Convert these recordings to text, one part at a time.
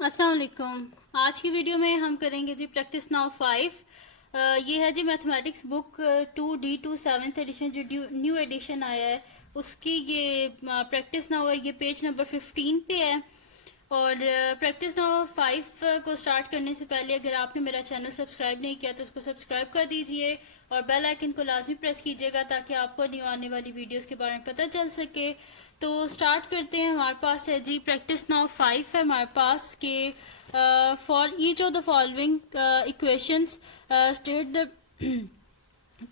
अस्सलाम वालेकुम। आज की वीडियो में हम करेंगे जी प्रैक्टिस नाउ 5। ये है जी mathematics book 2D2 seventh edition जो न्यू एडिशन आया है उसकी ये प्रैक्टिस नाउ और ये पेज नंबर 15 पे है। और प्रैक्टिस नाउ 5 को स्टार्ट करने से पहले अगर आपने मेरा चैनल सब्सक्राइब नहीं किया तो उसको सब्सक्राइब कर दीजिए और बेल आइकन को लाजमी प्रेस कीजिएगा ताकि आपको न्यू आने वाली वीडियोस के बारे में पता चल सके। तो स्टार्ट करते हैं। हमारे पास है जी प्रैक्टिस नाउ 5 है हमारे पास के for each of the following equations state the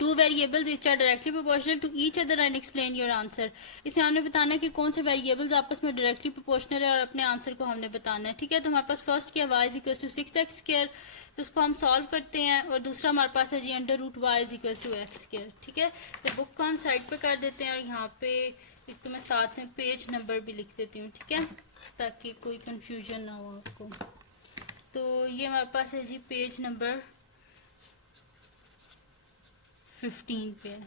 two variables which are directly proportional to each other and explain your answer. इसमें हमने बताना है कि कौन से वेरिएबल्स आपस में डायरेक्टली प्रोपोर्शनल है और अपने आंसर को हमने बताना है। ठीक है, तो हमारे पास फर्स्ट क्या y is equal to 6x², तो उसको हम सॉल्व करते हैं। और दूसरा हमारे पास है जी under root y is equal to x²। ठीक है, तो बुक को हम साइड पे कर देते हैं और यहाँ पे एक तो मैं साथ में पेज नंबर भी लिख देती हूँ। ठीक है, ताकि कोई कंफ्यूजन ना हो आपको। तो ये हमारे पास है जी पेज नंबर 15 पे है।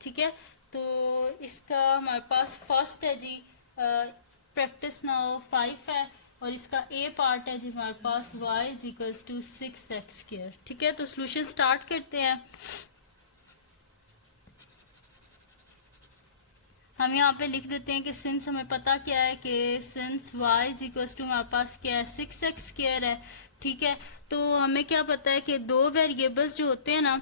ठीक है, तो इसका हमारे पास फर्स्ट है जी प्रैक्टिस नाउ 5 है और इसका ए पार्ट है जी हमारे पास y is equals to 6x²। ठीक है, तो सोल्यूशन स्टार्ट करते हैं। हम यहाँ पे लिख देते हैं कि सिंस हमें पता क्या है कि since y is equals to हमारे पास क्या है 6x² है। ठीक है, तो हमें क्या पता है कि दो वेरिएबल्स जो होते हैं ना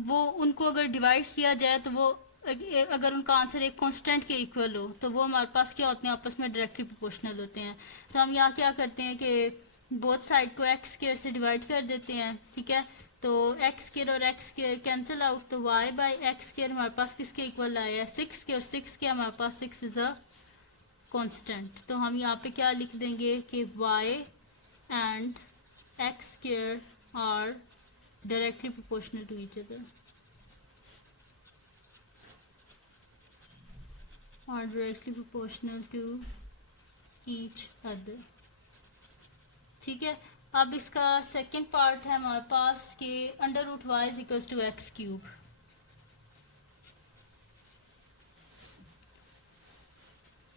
वो उनको अगर डिवाइड किया जाए तो वो अगर उनका आंसर एक कांस्टेंट के इक्वल हो तो वो हमारे पास क्या होते हैं, आपस में डायरेक्टली प्रोपोर्शनल होते हैं। तो हम यहाँ क्या करते हैं कि बोथ साइड को x² से डिवाइड कर देते हैं। ठीक है, तो x² और x² कैंसिल आउट, तो y बाई x² हमारे पास किसके इक्वल आया है 6 के, और 6 के हमारे पास 6 इज अ कांस्टेंट। तो हम यहाँ पे क्या लिख देंगे कि y and x² are directly proportional to each other or directly proportional to each other। ठीक है, अब इसका सेकंड पार्ट है हमारे पास कि under root y is equals to x³।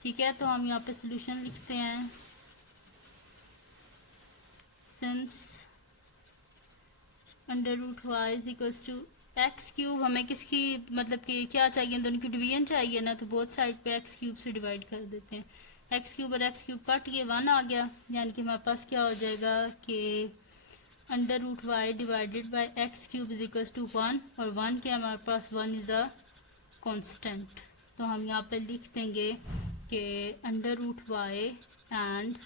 ठीक है, तो हम यहाँ पे सोल्यूशन लिखते हैं। Since under root y is equals to x³, हमें किसकी मतलब कि क्या चाहिए, दोनों की डिवीजन चाहिए ना, तो बोथ साइड पे x³ से डिवाइड कर देते हैं। x³ और x³ कट के 1 आ गया, यानी कि हमारे पास क्या हो जाएगा कि under root y divided by x³ is equals to 1, और 1 के हमारे पास 1 इज अ कॉन्स्टेंट। तो हम यहाँ पे लिख देंगे कि under root y and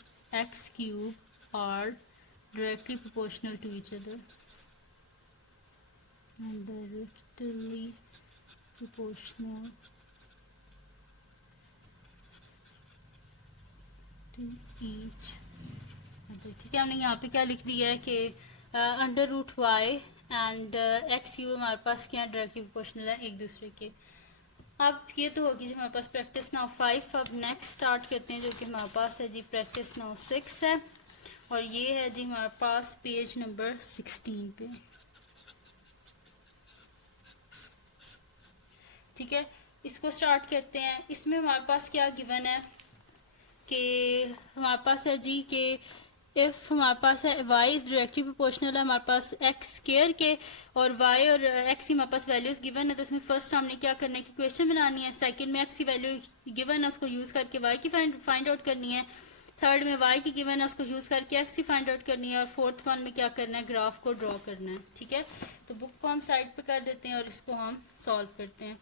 x³ are directly proportional to each other and directly proportional to each other। ठीक है, हमने यहाँ पे क्या लिख दिया है कि under root y and x³ हमारे पास क्या डायरेक्टली प्रोपोर्शनल है एक दूसरे के। अब ये तो होगी जी हमारे पास प्रैक्टिस नाउ 5। अब नेक्स्ट स्टार्ट करते हैं जो कि हमारे पास है जी प्रैक्टिस नाउ 6 है और ये है जी हमारे पास पेज नंबर 16 पे। ठीक है, इसको स्टार्ट करते हैं। इसमें हमारे पास क्या गिवन है कि हमारे पास है जी कि इफ हमारे पास है y इज डायरेक्टली प्रोपोर्शनल है हमारे पास x² के, और y और x की हमारे पास वैल्यूज गिवन है, तो उसमें फर्स्ट हमने क्या करना है कि क्वेश्चन बनानी है। सेकंड में x की वैल्यू गिवन है उसको यूज करके y की फाइंड आउट करनी है। थर्ड में y की गिवन है उसको यूज करके x की फाइंड आउट करनी है। और फोर्थ वन में क्या करना है, ग्राफ को ड्रॉ करना है। ठीक है, तो बुक को हम साइड पे कर देते हैं और इसको हम सॉल्व करते हैं।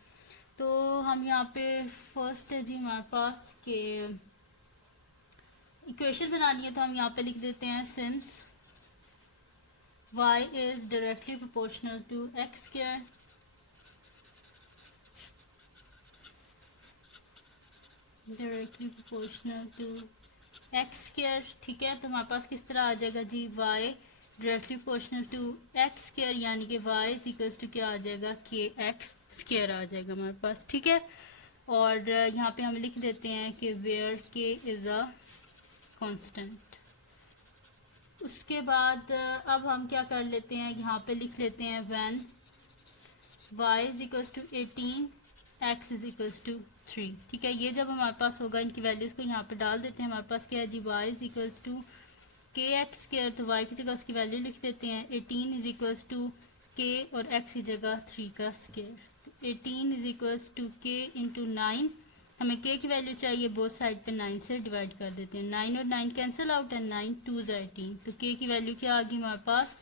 तो हम यहाँ पे फर्स्ट है जी हमारे पास के इक्वेशन बनानी है, तो हम यहाँ पे लिख देते हैं since y is directly proportional to x² directly proportional to x²। ठीक है, तो हमारे पास किस तरह आ जाएगा जी y directly proportional to x², यानी कि y इज इक्वल्स टू क्या आ जाएगा kx² आ जाएगा हमारे पास। ठीक है, और यहाँ पे हम लिख देते हैं कि where k is a constant. उसके बाद अब हम क्या कर लेते हैं, यहाँ पे लिख लेते हैं when y is equals to 18 x is equals to 3। ठीक है, ये जब हमारे पास होगा, इनकी वैल्यूज को यहाँ पे डाल देते हैं। हमारे पास क्या है जी, y इज इक्वल्स टू के एक्स स्क्वायर, तो y की जगह उसकी वैल्यू लिख देते हैं। 18 इज इक्वल्स टू के और x की जगह 3 का स्क्वायर। 18 इज इक्वल्स टू के इंटू 9, हमें k की वैल्यू चाहिए, बोथ साइड पे 9 से डिवाइड कर देते हैं। 9 और 9 कैंसिल आउट है, 9 2 18, तो k की वैल्यू क्या आ गई हमारे पास,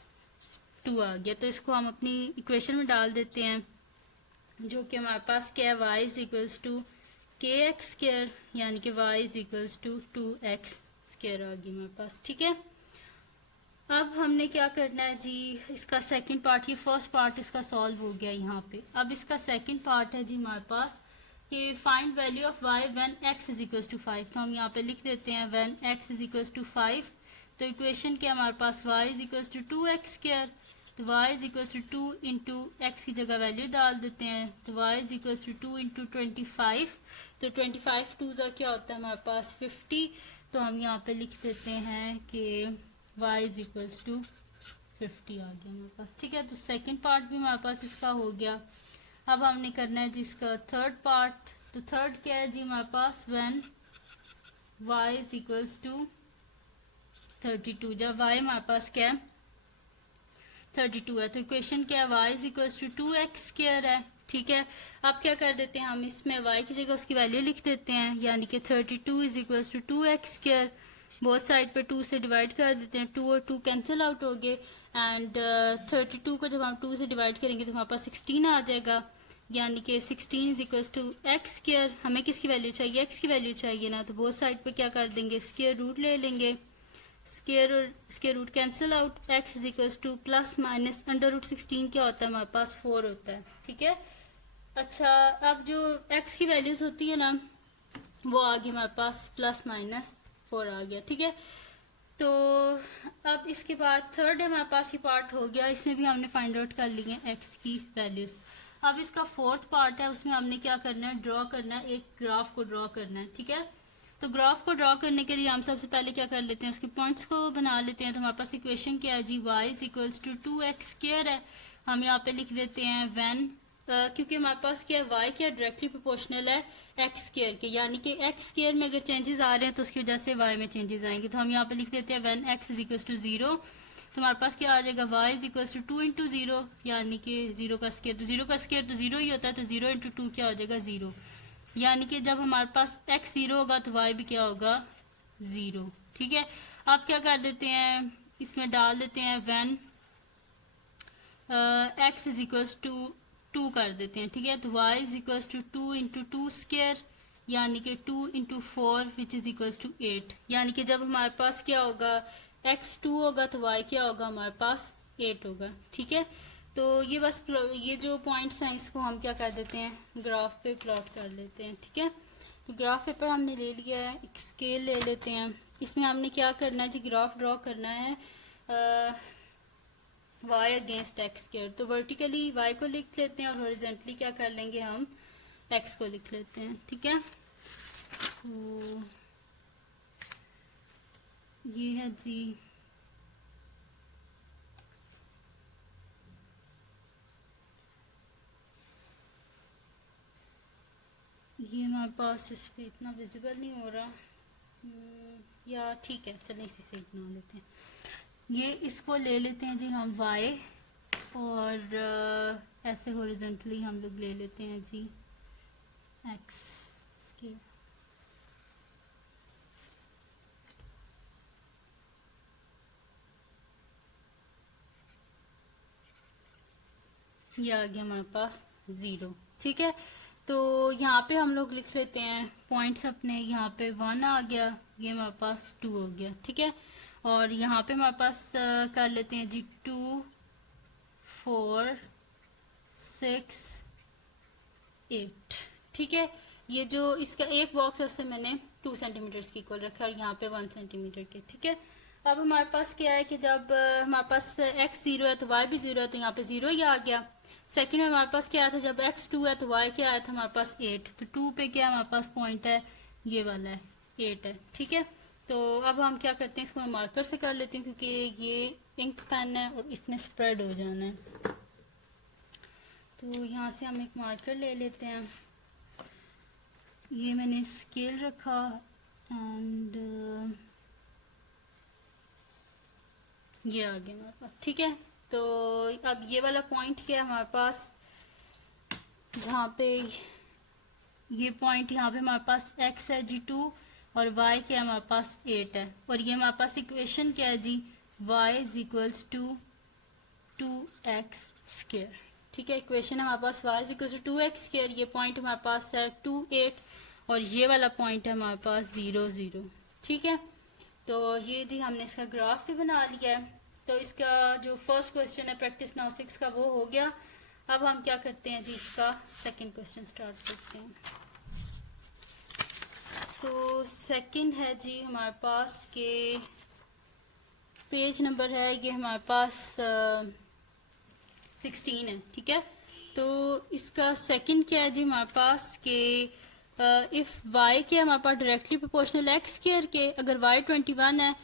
2 आ गया। तो इसको हम अपनी इक्वेशन में डाल देते हैं, जो कि हमारे पास क्या है, y इज इक्वल्स टू के एक्स स्क्वायर, यानी कि y is equals to 2x square आ गई हमारे पास। ठीक है, अब हमने क्या करना है जी, इसका सेकंड पार्ट, ये फर्स्ट पार्ट इसका सॉल्व हो गया यहाँ पे। अब इसका सेकंड पार्ट है जी हमारे पास कि find value of y when x is equals to 5। तो हम यहाँ पे लिख देते हैं when x is equals to 5। तो इक्वेशन क्या हमारे पास, y is equals to 2x square, तो y is equals to 2 into x की जगह वैल्यू डाल देते हैं। तो y is equals to 2 into 25, तो 25 टू का क्या होता है हमारे पास 50। तो हम यहाँ पे लिख देते हैं कि y इज इक्वल्स टू 50 आ गया हमारे पास। ठीक है, तो सेकंड पार्ट भी हमारे पास इसका हो गया। अब हमने करना है जिसका थर्ड पार्ट। तो थर्ड क्या है जी हमारे पास, when y is equals to 32, जब y हमारे पास क्या है 32 है, तो इक्वेशन क्या है, y is equals to 2x square है। ठीक है, अब क्या कर देते हैं हम, इसमें y की जगह उसकी वैल्यू लिख देते हैं, यानी कि 32 is equals to 2x square, both side पे 2 से डिवाइड कर देते हैं, 2 और 2 कैंसिल आउट हो गए, एंड 32 को जब हम 2 से डिवाइड करेंगे तो हमारे पास 16 आ जाएगा, यानी कि 16 is equals to x square. हमें किसकी वैल्यू चाहिए, x की वैल्यू चाहिए ना, तो बोथ साइड पे क्या कर देंगे, स्क्वायर रूट ले लेंगे, स्क्वायर और square root cancel out, x is equals to plus minus under root 16 क्या होता है हमारे पास 4 होता है। ठीक है, अच्छा अब जो x की वैल्यूज होती है ना, वो आ गई हमारे पास प्लस माइनस 4 आ गया। ठीक है, तो अब इसके बाद थर्ड हमारे पास ये पार्ट हो गया, इसमें भी हमने फाइंड आउट कर ली है x की वैल्यूज। अब इसका फोर्थ पार्ट है, उसमें हमने क्या करना है, ड्रॉ करना है, एक ग्राफ को ड्रॉ करना है। ठीक है, तो ग्राफ को ड्रॉ करने के लिए हम सबसे पहले क्या कर लेते हैं, उसके पॉइंट्स को बना लेते हैं। तो हमारे पास इक्वेशन क्या है जी, y is equals to 2x square है, हम यहाँ पे लिख देते हैं व्हेन, क्योंकि हमारे पास क्या है, y क्या डायरेक्टली प्रोपोर्शनल है x स्क्वायर के, यानी कि x स्क्वायर में अगर चेंजेस आ रहे हैं तो उसकी वजह से y में चेंजेस आएंगे। तो हम यहाँ पे लिख देते हैं when x is equals to 0, तो हमारे पास क्या आ जाएगा, y is equals to 2 into 0, यानी कि 0 का स्क्वायर, तो 0 का स्क्वायर तो 0 ही होता है, तो 0 इंटू 2 क्या हो जाएगा 0, यानी कि जब हमारे पास x 0 होगा तो y भी क्या होगा 0। ठीक है, अब क्या कर देते हैं, इसमें डाल देते हैं when x is equals to 2 कर देते हैं। ठीक है, तो y is equals to 2 into 2 square, यानी कि 2 into 4 which is equals to 8, यानी कि जब हमारे पास क्या होगा x 2 होगा तो y क्या होगा हमारे पास 8 होगा। ठीक है, तो ये बस ये जो पॉइंट्स हैं इसको हम क्या कर देते हैं, ग्राफ पे प्लॉट कर लेते हैं। ठीक है, तो ग्राफ पेपर हमने ले लिया है, एक स्केल ले लेते हैं, इसमें हमने क्या करना है जी, ग्राफ ड्रॉ करना है y अगेंस्ट x स्क्वायर। तो वर्टिकली y को लिख लेते हैं और हॉरिजॉन्टली क्या कर लेंगे, हम x को लिख लेते हैं। ठीक है, तो ये है जी ये हमारे पास इस पर इतना विजिबल नहीं हो रहा, या ठीक है चलें इसी से बना लेते हैं। ये इसको ले लेते हैं जी हम y, और ऐसे हॉरिजॉन्टली हम लोग ले लेते हैं जी x के। ये आ गया हमारे पास 0। ठीक है, तो यहाँ पे हम लोग लिख लेते हैं पॉइंट्स अपने, यहाँ पे 1 आ गया, ये हमारे पास 2 हो गया। ठीक है, और यहाँ पे हमारे पास कर लेते हैं जी 2 4 6 8। ठीक है, ये जो इसका एक बॉक्स है उससे मैंने 2 सेंटीमीटर की इक्वल रखा है और यहाँ पे 1 सेंटीमीटर के। ठीक है, अब हमारे पास क्या है कि जब हमारे पास x 0 है तो y भी 0 है, तो यहाँ पे 0 ही आ गया। सेकंड में हमारे पास क्या आया था, जब x 2 है तो y क्या आया था हमारे पास 8, तो 2 पे क्या हमारे पास पॉइंट है, ये वाला है 8 है। ठीक है, तो अब हम क्या करते हैं, इसको मैं मार्कर से कर लेती हूँ क्योंकि ये इंक पेन है और इसमें स्प्रेड हो जाना है। तो यहाँ से हम एक मार्कर ले लेते हैं, ये मैंने स्केल रखा एंड ये आ गया हमारे पास। ठीक है, तो अब ये वाला पॉइंट क्या है हमारे पास, जहाँ पे ये पॉइंट यहाँ पे हमारे पास x है जी 2 और y क्या है हमारे पास 8 है, और ये हमारे पास इक्वेशन क्या है जी, y is equals to 2x square. ठीक है, इक्वेशन हमारे पास y is equals to 2x square, ये पॉइंट हमारे पास है 2 8 और ये वाला पॉइंट है हमारे पास 0 0। ठीक है, तो ये जी हमने इसका ग्राफ भी बना लिया है। तो इसका जो फर्स्ट क्वेश्चन है प्रैक्टिस नाउ 6 का वो हो गया। अब हम क्या करते हैं जी, इसका सेकंड क्वेश्चन स्टार्ट करते हैं। तो सेकंड है जी हमारे पास के पेज नंबर है ये हमारे पास 16 है। ठीक है, तो इसका सेकंड क्या है जी हमारे पास के इफ y के हमारे पास डायरेक्टली प्रोपोर्शनल x स्क्वायर के, अगर y 21 है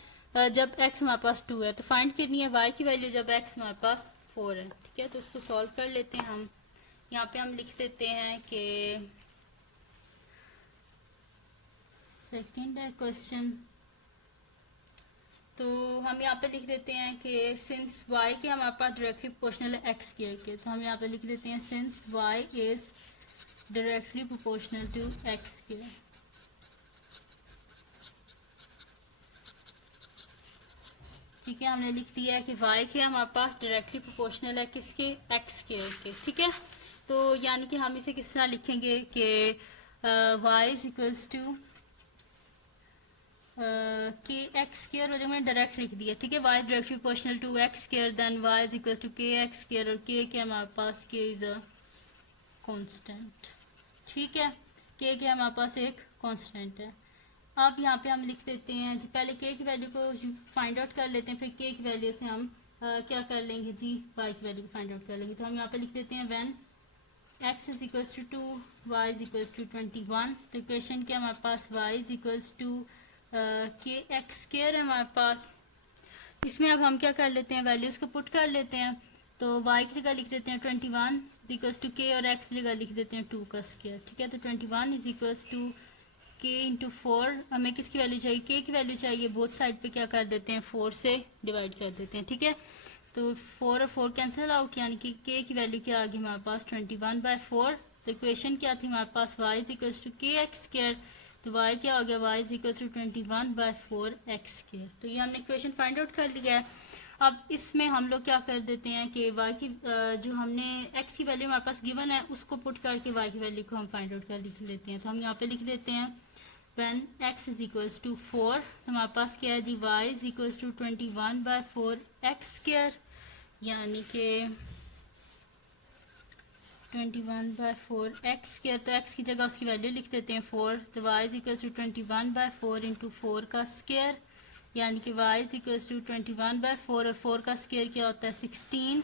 जब x हमारे पास 2 है, तो फाइंड करनी है y की वैल्यू जब x हमारे पास 4 है। ठीक है, तो इसको सॉल्व कर लेते हैं हम। यहाँ पे हम लिख देते हैं कि सेकंड है क्वेश्चन, तो हम यहाँ पे लिख देते हैं कि सिंस y के हमारे पास डायरेक्टली प्रोपोर्शनल है x स्क्वायर के, तो हम यहाँ पे लिख देते हैं since y is directly proportional to x square. ठीक है, हमने लिख दिया है कि y के हमारे पास डायरेक्टली प्रोपोर्शनल है किसके, x स्क्वायर के। ठीक है, तो यानी कि हम इसे किस तरह लिखेंगे कि y इज इक्वल्स टू के एक्स स्क्वायर हो जाएगा, मैंने डायरेक्ट लिख दिया। ठीक है, y directly proportional to x square, then y is equals to के एक्स स्क्वायर, और k के हमारे पास k इज अ कांस्टेंट। ठीक है, k के हमारे पास एक कांस्टेंट है। अब यहाँ पे हम लिख देते हैं जी, पहले k की वैल्यू को फाइंड आउट कर लेते हैं, फिर k की वैल्यू से हम क्या कर लेंगे जी, y की वैल्यू को फाइंड आउट कर लेंगे। तो हम यहाँ पे लिख देते हैं when x is equals to 2 y is equals to 21, तो इक्वेशन क्या हमारे पास y इज इक्वल्स टू के एक्स स्क्वायर है हमारे पास। इसमें अब हम क्या कर लेते हैं, वैल्यूज को पुट कर लेते हैं। तो y की जगह लिख देते हैं 21 इज इक्वल्स टू के, और x की जगह लिख देते हैं 2 का स्क्वायर। ठीक है, तो 21 इज इक्वल्स टू के इंटू 4, हमें किसकी वैल्यू चाहिए, k की वैल्यू चाहिए। बोथ साइड पे क्या कर देते हैं, 4 से डिवाइड कर देते हैं। ठीक है, तो 4 और 4 कैंसिल आउट, यानी कि k की वैल्यू क्या आ गई हमारे पास 21/4। तो इक्वेशन क्या थी हमारे पास, y इज इक्वल्स टू के एक्स स्क्वायर, तो y क्या हो गया, y is equal to 21/4 x square. तो ये हमने इक्वेशन फाइंड आउट कर लिया है। अब इसमें हम लोग क्या कर देते हैं कि y की जो हमने x की वैल्यू हमारे पास गिवन है उसको पुट करके y की वैल्यू को हम फाइंड आउट कर लिख लेते हैं। तो हम यहाँ पे लिख देते हैं when x is equals to 4, तो हमारे पास क्या है जी, y is equals to 21/4 x square, यानी कि 21/4 x स्क्वायर। तो x की जगह उसकी वैल्यू लिख देते हैं 4, तो y is equal to 21/4 into 4 का स्क्वायर, यानी कि y इज इक्वल टू 21/4 और 4 का स्क्वायर क्या होता है 16,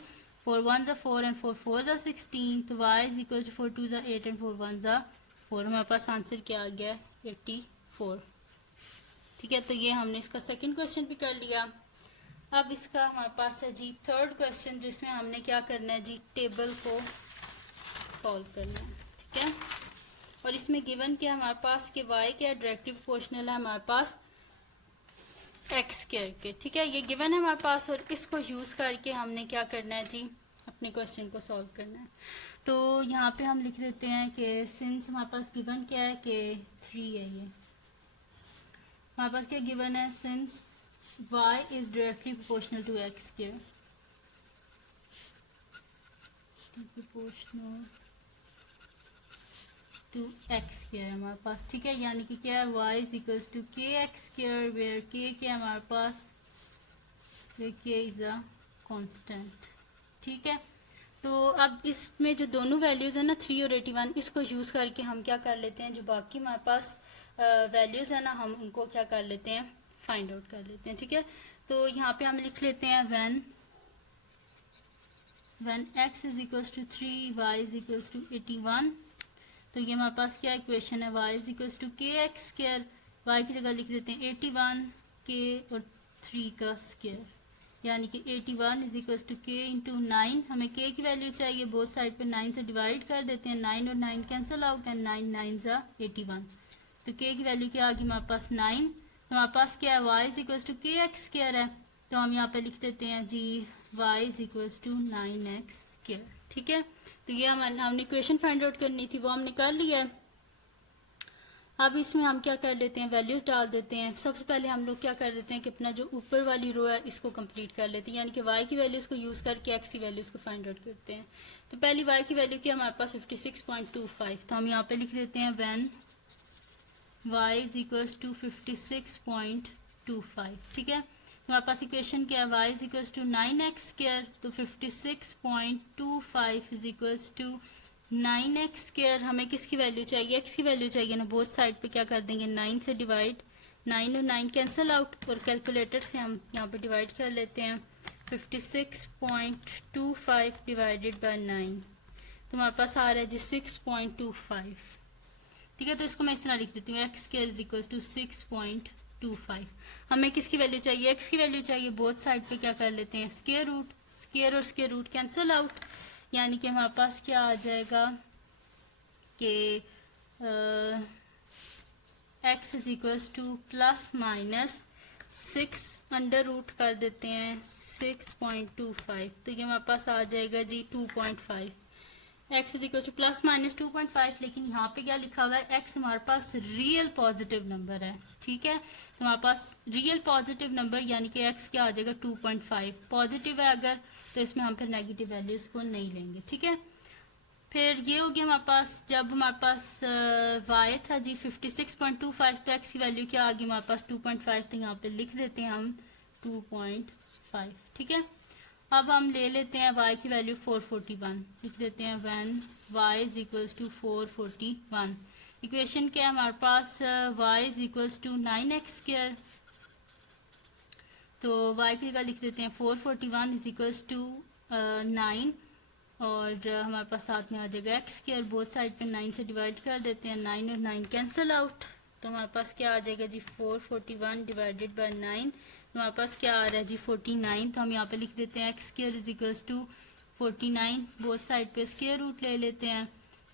4 1 ज़ा 4 एंड 4 4 ज़ा 16, तो y इज इक्वल टू 4 2 ज़ा 8 एंड 4 1 ज़ा 4। हमारे पास आंसर क्या आ गया, 84। ठीक है, तो ये हमने इसका सेकंड क्वेश्चन भी कर लिया। अब इसका हमारे पास है जी थर्ड क्वेश्चन, जिसमें हमने क्या करना है जी, टेबल को सॉल्व करना है। ठीक है, और इसमें गिवन क्या हमारे पास कि y क्या डायरेक्टली प्रोपोर्शनल है हमारे पास x स्क्वायर के। ठीक है, ये गिवन है हमारे पास, और इसको यूज करके हमने क्या करना है जी, अपने क्वेश्चन को सॉल्व करना है। तो यहाँ पे हम लिख देते हैं कि सिंस हमारे पास गिवन क्या है कि 3 है, ये हमारे पास क्या गिवन है, since y is directly proportional to x square, proportional to x square हमारे पास। ठीक है, यानी कि क्या है, y इज इक्वल्स टू के एक्स स्क्वायर, वेयर k क्या है हमारे पास, k इज अ कांस्टेंट। ठीक है, तो अब इसमें जो दोनों वैल्यूज है ना 3 और 81, इसको यूज करके हम क्या कर लेते हैं, जो बाकी हमारे पास वैल्यूज है ना, हम उनको क्या कर लेते हैं, फाइंड आउट कर लेते हैं। ठीक है, तो यहाँ पे हम लिख लेते हैं when x is equals to 3 y is equals to 81, तो ये हमारे पास क्या इक्वेशन है, y इज इक्वल्स टू के एक्स स्क्वायर, y की जगह लिख देते हैं 81 k और 3 का स्क्वायर, यानी कि 81 इज इक्वल टू के इंटू 9। हमें के की वैल्यू चाहिए, बोथ साइड पे 9 से डिवाइड कर देते हैं, 9 और 9 कैंसिल आउट एंड 9 9 ज़ा 81। तो के की वैल्यू क्या आ गई हमारे पास 9। तो हमारे पास क्या है y इज इक्वल टू के एक्स स्क्वायर है, तो हम यहाँ पे लिख देते हैं जी y is equal to 9x square. ठीक है, तो ये हमने इक्वेशन फाइंड आउट करनी थी, वो हमने कर लिया है। अब इसमें हम क्या कर लेते हैं, वैल्यूज डाल देते हैं। सबसे पहले हम लोग क्या कर देते हैं कि अपना जो ऊपर वाली रो है इसको कंप्लीट कर लेते हैं, यानी कि y की वैल्यूज को यूज करके x की वैल्यूज को फाइंड आउट करते हैं। तो पहली y की वैल्यू क्या हमारे पास 56.25, तो हम यहाँ पे लिख देते हैं when y is equals to 56.25। ठीक है, तो हमारे पास इक्वेशन क्या है, y is equals to 9x square, तो 56.25 is equals to 9x square. हमें किसकी वैल्यू चाहिए, x की वैल्यू चाहिए ना। बोथ साइड पे क्या कर देंगे, 9 से डिवाइड, 9 और 9 कैंसिल आउट, और कैलकुलेटर से हम यहाँ पे डिवाइड कर लेते हैं। 56.25 डिवाइडेड बाय 9, तो हमारे पास आ रहा है जी 6.25। ठीक है, तो इसको मैं इस तरह लिख देती हूँ, x square is equal to 6.25। हमें किसकी वैल्यू चाहिए, एक्स की वैल्यू चाहिए। बोथ साइड पे क्या कर लेते हैं, स्क्वायर रूट, स्क्वायर और स्क्वायर रूट कैंसिल आउट, यानी कि हमारे पास क्या आ जाएगा कि x is equal to plus minus 6 under root कर देते हैं 6.25, तो ये हमारे पास आ जाएगा जी 2.5। x is equal to plus minus 2.5, लेकिन यहाँ पे क्या लिखा हुआ है, x हमारे पास रियल पॉजिटिव नंबर है। ठीक है, तो हमारे पास रियल पॉजिटिव नंबर यानी कि x क्या आ जाएगा 2.5 पॉजिटिव है अगर, तो इसमें हम फिर नेगेटिव वैल्यूज को नहीं लेंगे। ठीक है, फिर ये हो गया हमारे पास, जब हमारे पास y था जी 56.25, तो x की वैल्यू क्या आ गई हमारे पास 2.5, तो यहाँ पे लिख देते हैं हम 2.5। ठीक है, अब हम ले लेते हैं y की वैल्यू 441, लिख देते हैं when y is equals to 441। Equation क्या है हमारे पास, y is equals to 9x square, तो y की जगह लिख देते हैं 441 इज इक्वल्स टू 9, और हमारे पास साथ में आ जाएगा x स्क्वायर। बोथ साइड पे 9 से डिवाइड कर देते हैं, 9 और 9 कैंसिल आउट, तो हमारे पास क्या आ जाएगा जी 441 डिवाइडेड बाय 9, तो हमारे पास क्या आ रहा है जी 49। तो हम यहाँ पे लिख देते हैं x square is equals to 49। Both side पे स्क्वायर रूट ले लेते हैं,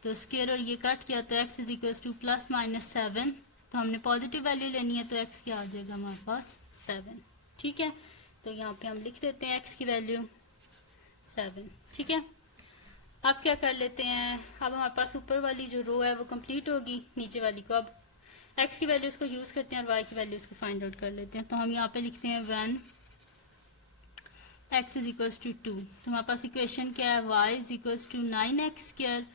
तो स्क्वायर और ये कट किया तो x is equals to plus minus 7, तो हमने पॉजिटिव वैल्यू लेनी है, तो एक्स क्या आ जाएगा हमारे पास 7। ठीक है, तो यहाँ पे हम लिख देते हैं एक्स की वैल्यू 7। ठीक है, अब क्या कर लेते हैं, अब हमारे पास ऊपर वाली जो रो है वो कंप्लीट होगी, नीचे वाली को अब x की वैल्यूज को यूज करते हैं और y की वैल्यूज को फाइंड आउट कर लेते हैं। तो हम यहाँ पे लिखते हैं when x is equals to 2, तो हमारे पास इक्वेशन क्या है, y is equals to 9x square,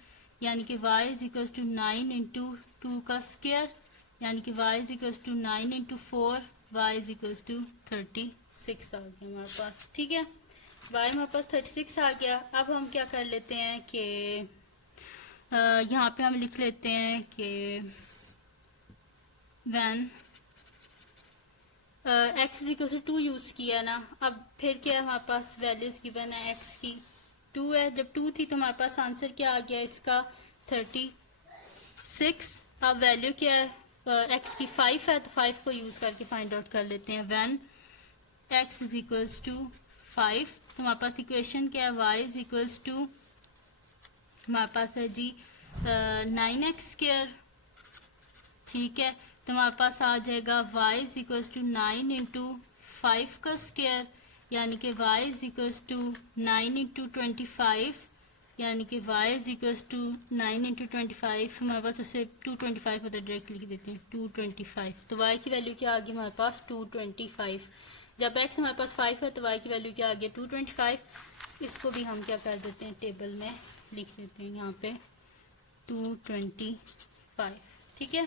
यानी कि y is equals to 9 into 2 का स्क्वायर, यानी कि y is equals to 9 into 4, y is equals to 36 आ गया हमारे पास। ठीक है, y हमारे पास 36 आ गया। अब हम क्या कर लेते हैं कि यहाँ पे हम लिख लेते हैं कि when x is equal to 2 use किया ना, अब फिर क्या हमारे पास वैल्यूज गिवन है, x की 2 है, जब 2 थी तो हमारे पास आंसर क्या आ गया इसका 36। अब वैल्यू क्या है, x की 5 है, तो 5 को यूज करके फाइंड आउट कर लेते हैं। When x is equals to 5, तो हमारे पास इक्वेशन क्या है, y इज इक्वल्स टू हमारे पास है जी 9x स्क्वायर। ठीक है, तो हमारे पास आ जाएगा y is equals to 9 into 5 का स्क्वायर, यानी कि y is equals to 9 into 25, यानी कि y is equals to 9 into 25, हमारे पास उसे 225 होता है, डायरेक्ट लिख देते हैं 225। तो y की वैल्यू क्या आ गई हमारे पास 225। जब x हमारे पास 5 है तो y की वैल्यू क्या आ गया 225। इसको भी हम क्या कर देते हैं, टेबल में लिख देते हैं यहाँ पे 225। ठीक है,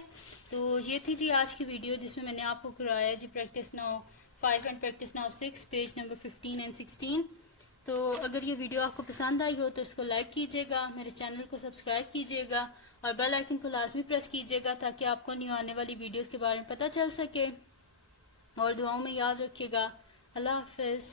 तो ये थी जी आज की वीडियो जिसमें मैंने आपको कराया जी practice now 5 and practice now 6 page number 15 and 16। तो अगर ये वीडियो आपको पसंद आई हो तो इसको लाइक कीजिएगा, मेरे चैनल को सब्सक्राइब कीजिएगा और बेल आइकन को लाजमी प्रेस कीजिएगा ताकि आपको न्यू आने वाली वीडियोस के बारे में पता चल सके। और दुआओं में याद रखिएगा। अल्लाह हाफिज़।